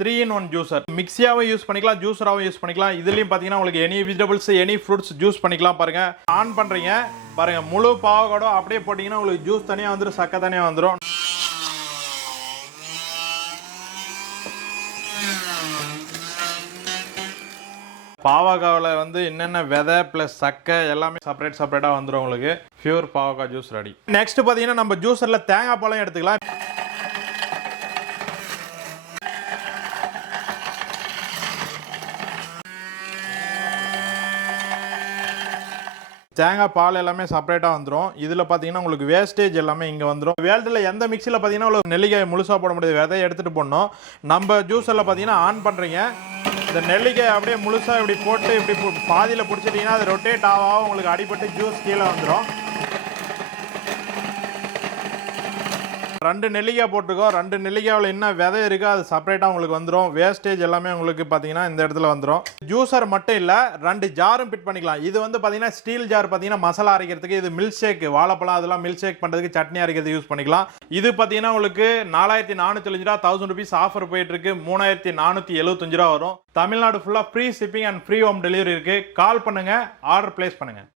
3 in 1 juicer. மிக்ஸியாவும் use பண்ணிக்கலாம், ஜூஸராவும் use பண்ணிக்கலாம். இதுலயும் பாத்தீங்கன்னா உங்களுக்கு any vegetables any fruits juice பண்ணிக்கலாம். பாருங்க ஆன் பண்றீங்க பாருங்க, முழு பாவக்காடோ அப்படியே போட்டீங்கன்னா உங்களுக்கு ஜூஸ் தனியா வந்துடும், சக்கை தனியா வந்துடும். பாவக்காவில் வந்து என்னென்ன விதை ப்ளஸ் சக்கை எல்லாமே செப்பரேட்டாக வந்துடும் உங்களுக்கு. பியூர் பாவக்காய் ஜூஸ் ரெடி. நெக்ஸ்ட் பார்த்தீங்கன்னா நம்ம ஜூஸரில் தேங்காய் பழம் எடுத்துக்கலாம். தேங்காய் பால் எல்லாமே செப்பரேட்டாக வந்துடும். இதில் பார்த்தீங்கன்னா உங்களுக்கு வேஸ்டேஜ் எல்லாமே இங்கே வந்துடும். வேல்டில் எந்த மிக்சியில் பார்த்தீங்கன்னா உங்களுக்கு நெல்லிக்காய் முழுசாக போட முடியாது, விதையை எடுத்துகிட்டு போடணும். நம்ம ஜூஸரில் பார்த்தீங்கன்னா ஆன் பண்ணுறீங்க, இந்த நெல்லிக்காய் அப்படியே முழுசாக இப்படி போட்டு இப்படி பாதியில் பிடிச்சிட்டிங்கன்னா அது ரொட்டேட் ஆகும், உங்களுக்கு அடிபட்டு ஜூஸ் கீழே வந்துடும். 2 நெல்லிக்காய் போட்டிருக்கோம். 2 நெல்லிக்காயில் என்ன விதை இருக்கோ அது செப்பரேட்டாக உங்களுக்கு வந்துடும். வேஸ்டேஜ் எல்லாமே உங்களுக்கு பார்த்தீங்கன்னா இந்த இடத்துல வந்துடும். ஜூஸர் மட்டும் இல்லை, 2 ஜாரும் ஃபிட் பண்ணிக்கலாம். இது வந்து பார்த்தீங்கன்னா ஸ்டீல் ஜார் பார்த்தீங்கன்னா மசாலா அரைக்கிறதுக்கு, இது மில்க் ஷேக் வாழைப்பழம் அதெல்லாம் மில்க் ஷேக் பண்ணுறதுக்கு, சட்னி அரைக்கிறதுக்கு யூஸ் பண்ணிக்கலாம். இது பார்த்தீங்கன்னா உங்களுக்கு 4475 ரூபா, 1000 rupees ஆஃபர் போயிட்டு இருக்கு. 3475 ரூபா வரும். தமிழ்நாடு ஃபுல்லாக free shipping and free home delivery இருக்கு. கால் பண்ணுங்க, ஆர்டர் பிளேஸ் பண்ணுங்க.